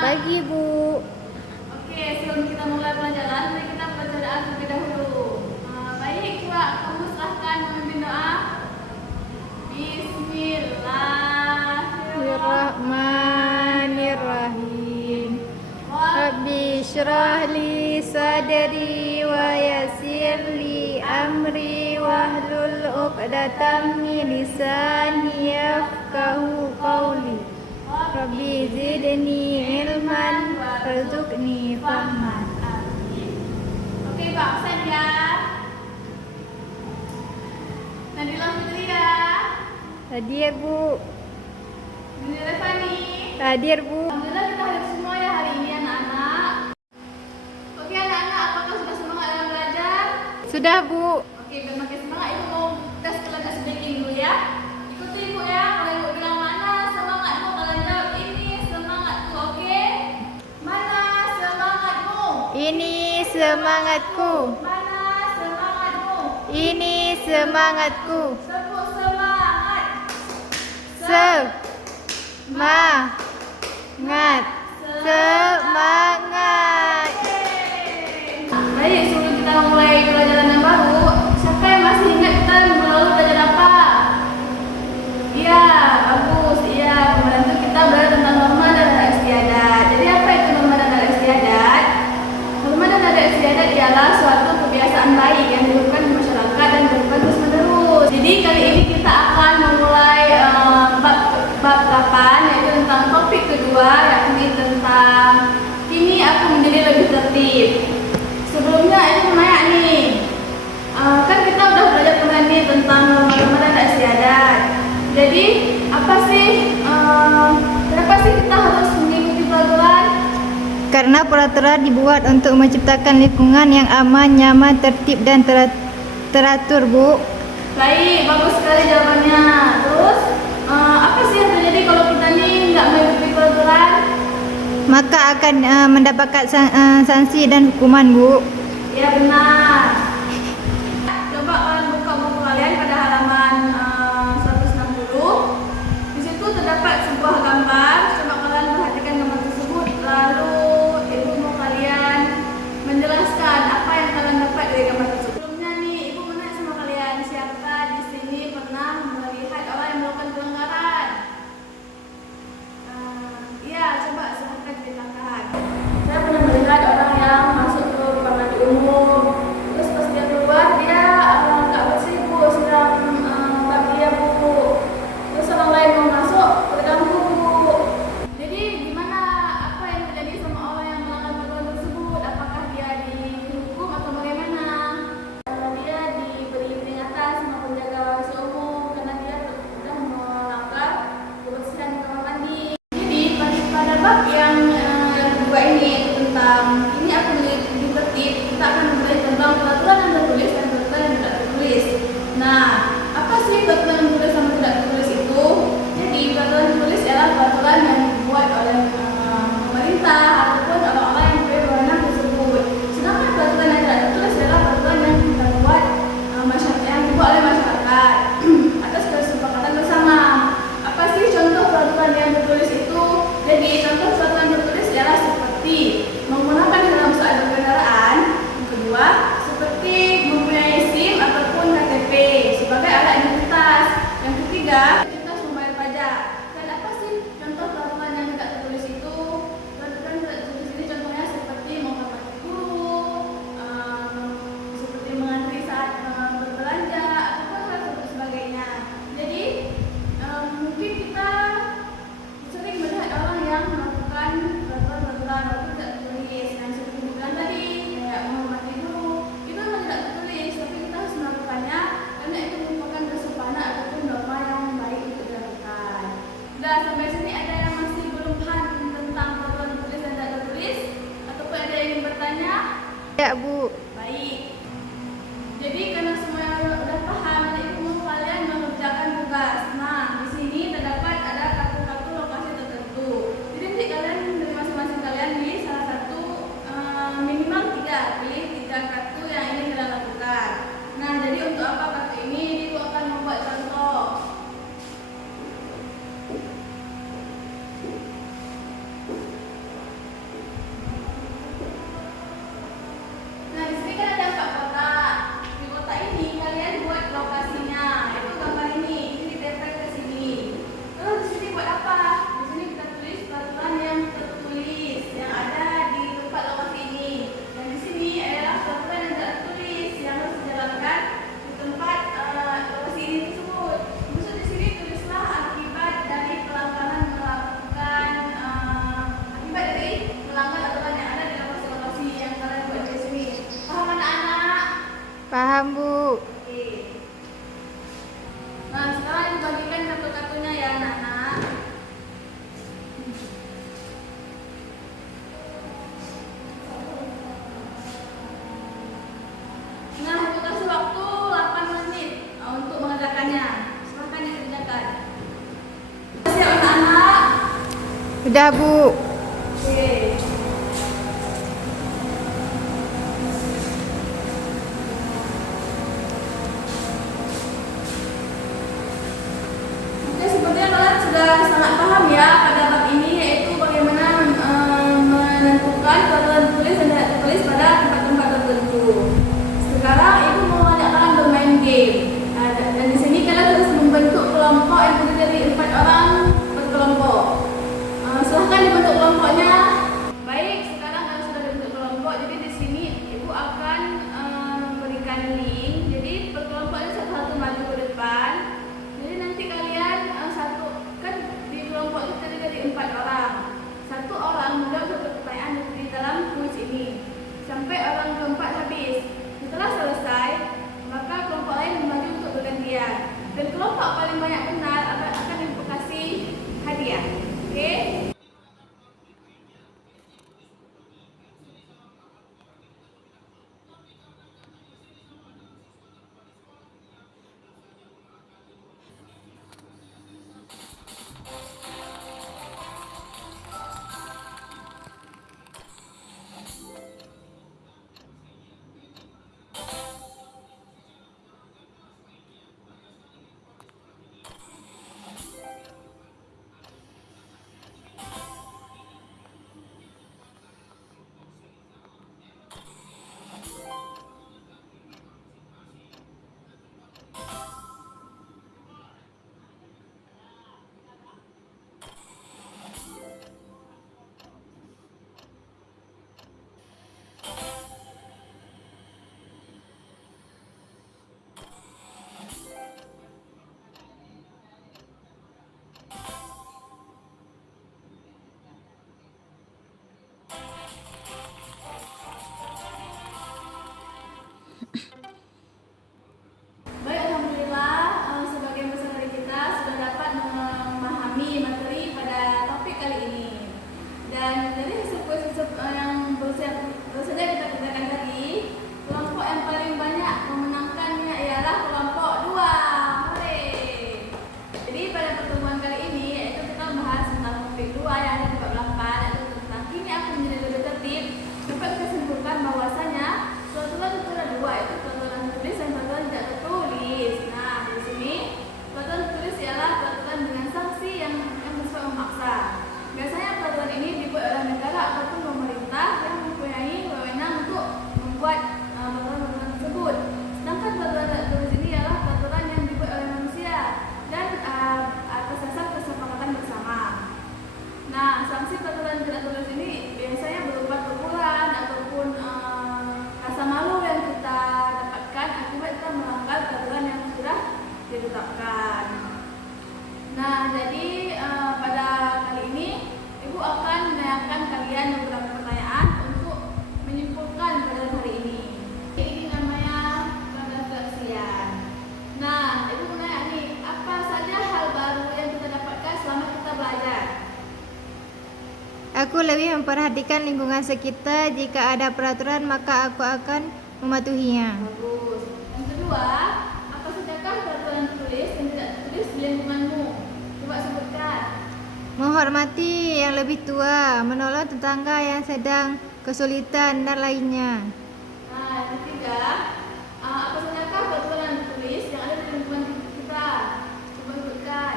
Pagi, Bu. Oke, sebelum kita mulai pelajaran, mari kita baca doa terlebih dahulu. Baik, Pak, kamu silahkan memimpin doa. Bismillahirrahmanirrahim. Rabbi syrah li sadri wa yassir li amri wahlul 'uqdatam min lisani yafqahu qawli. Rabbi zidni ilman warzuqni fahman. Amin. Oke, Pak, absen ya. Nadila Fitria. Hadir, Bu. Bunda Revani. Hadir, Bu. Alhamdulillah kita hadir semua ya hari ini anak-anak. Oke anak-anak, apakah sudah semangat dalam belajar? Sudah, Bu. Oke, biar makin semangat ibu mau tes kelas speaking dulu ya. Ikuti ibu ya, kalau ibu bilang mana semangatmu, kalian jawab ini semangatku, oke? Mana semangatmu? Ini semangatku. Mana semangatmu? Ini semangatku. Sebut semangat. Semangat. Semangat. Baik, sebelum kita mulai pelajaran yang baru, siapa yang masih ingat kita minggu lalu belajar apa? Iya, bagus. Iya, kemarin itu kita belajar tentang norma dan nada istiadat. Jadi apa itu norma dan nada istiadat? Norma dan nada istiadat ialah suatu kebiasaan baik yang dilakukan di masyarakat dan dilakukan terus-menerus. Jadi kali ini kita akan memulai bab 8, yaitu tentang topik kedua, yakni tentang kini aku menjadi lebih tertib. Sebelumnya ini menanya nih, kan kita udah belajar kemarin nih tentang norma-norma dan nada istiadat. Jadi kenapa sih kita harus mengikuti peraturan? Karena peraturan dibuat untuk menciptakan lingkungan yang aman, nyaman, tertib, dan teratur, Bu. Baik, bagus sekali jawabannya. Terus, apa sih yang terjadi kalau kita nih nggak mengikuti peraturan? Maka akan mendapatkan sanksi dan hukuman, Bu. Ya benar. Coba kalian buka buku kalian pada halaman 160. Di situ terdapat sebuah gambar. Coba kalian perhatikan gambar tersebut. Lalu ibu mau kalian menjelaskan apa yang kalian dapat dari gambar tersebut. Sebelumnya nih, ibu mau nanya sama kalian, siapa di sini pernah melihat orang yang melakukan pelanggaran? Iya, coba silahkan diterangkan. Saya pernah melihat orang yang masuk ke kamar mandi umum, terus pas dia keluar dia nggak bersih Bu, sedang dia Bu. Terus orang lain mau masuk terganggu Bu. Jadi gimana, apa yang terjadi sama orang yang melanggar peraturan tersebut? Apakah dia dihukum atau bagaimana? Dia diberi peringatan sama penjaga WC umum karena dia sudah melanggar kebersihan kamar mandi. Jadi pada bab yang kedua ini tentang ini aku menjadi tertib, kita akan membahas tentang peraturan yang tertulis dan peraturan yang tidak tertulis. Nah, apa sih peraturan yang tertulis sama tidak tertulis itu? Jadi peraturan yang tertulis adalah peraturan yang dibuat oleh pemerintah ataupun orang-orang yang mempunyai wewenang tersebut. Sedangkan peraturan yang tidak tertulis adalah peraturan yang dibuat oleh masyarakat atas kesepakatan bersama. Apa sih contoh peraturan yang tertulis itu? Jadi contoh peraturan yang tertulis adalah seperti menggunakan dalam saat berkendaraan. Yang kedua, seperti mempunyai Sudah, Bu. Okey. Oke, sepertinya kalian sudah sangat paham ya pada bab ini, yaitu bagaimana menentukan peraturan tertulis dan tidak tertulis pada tempat-tempat tertentu. Sekarang Ibu mau mengajak kalian bermain game. Dan di sini kalian harus membentuk kelompok yang terdiri dari 4 orang per kelompok. Silahkan dibentuk kelompoknya. Baik, sekarang kalian sudah dibentuk kelompok. Jadi di sini Ibu akan memberikan link. Jadi per kelompoknya satu-satu maju ke depan. Jadi nanti kalian satu kan di kelompok itu terdiri dari 4 orang. Satu orang menjawab satu pertanyaan di dalam kuis ini sampai orang keempat habis. Setelah selesai, maka kelompok lain maju untuk bergantian. Dan kelompok paling banyak benar akan Ibu kasih hadiah. Oke? Baik, alhamdulillah sebagian besar dari kita sudah dapat memahami materi pada topik kali ini. Dan dari hasil kuis yang baru saja kita kerjakan tadi, kelompok yang paling banyak memenangkannya ialah kelompok 2. Hore! Jadi pada pertemuan kali ini yaitu kita membahas tentang topik 2 yang ada di bab 8, yaitu tentang kini aku menjadi lebih tertib. Dapat kita simpulkan bahwasanya peraturan itu ada 2, yaitu peraturan tertulis dan peraturan tidak tertulis. Nah, di sini peraturan tertulis ialah peraturan dengan sanksi yang bersifat memaksa. Biasanya peraturan ini dibuat oleh negara ataupun pemerintah yang mempunyai wewenang untuk membuat peraturan-peraturan tersebut. Sedangkan peraturan tidak tertulis ini ialah peraturan yang dibuat oleh manusia dan atas dasar kesepakatan bersama. Nah, sanksi peraturan tidak tertulis ini biasanya berupa teguran ataupun rasa malu yang kita dapatkan akibat kita melanggar peraturan yang sudah ditetapkan. Nah, jadi pada kali ini Ibu akan menanyakan kalian beberapa pertanyaan untuk menyimpulkan pada hari ini. Ini namanya refleksian. Nah, Ibu menanya nih, apa saja hal baru yang kita dapatkan selama kita belajar? Aku lebih memperhatikan lingkungan sekitar. Jika ada peraturan, maka aku akan mematuhinya. Bagus. Yang kedua, apa sajakah peraturan tertulis dan tidak tertulis di lingkunganmu? Coba sebutkan. Menghormati yang lebih tua, menolong tetangga yang sedang kesulitan, dan lainnya. Nah, yang ketiga, apa sajakah peraturan tertulis yang ada di lingkungan kita? Coba sebutkan.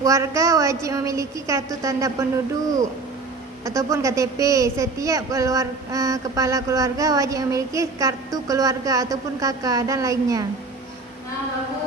Warga wajib memiliki kartu tanda penduduk ataupun KTP. Setiap kepala keluarga wajib memiliki kartu keluarga ataupun KK dan lainnya. Nah, bagus.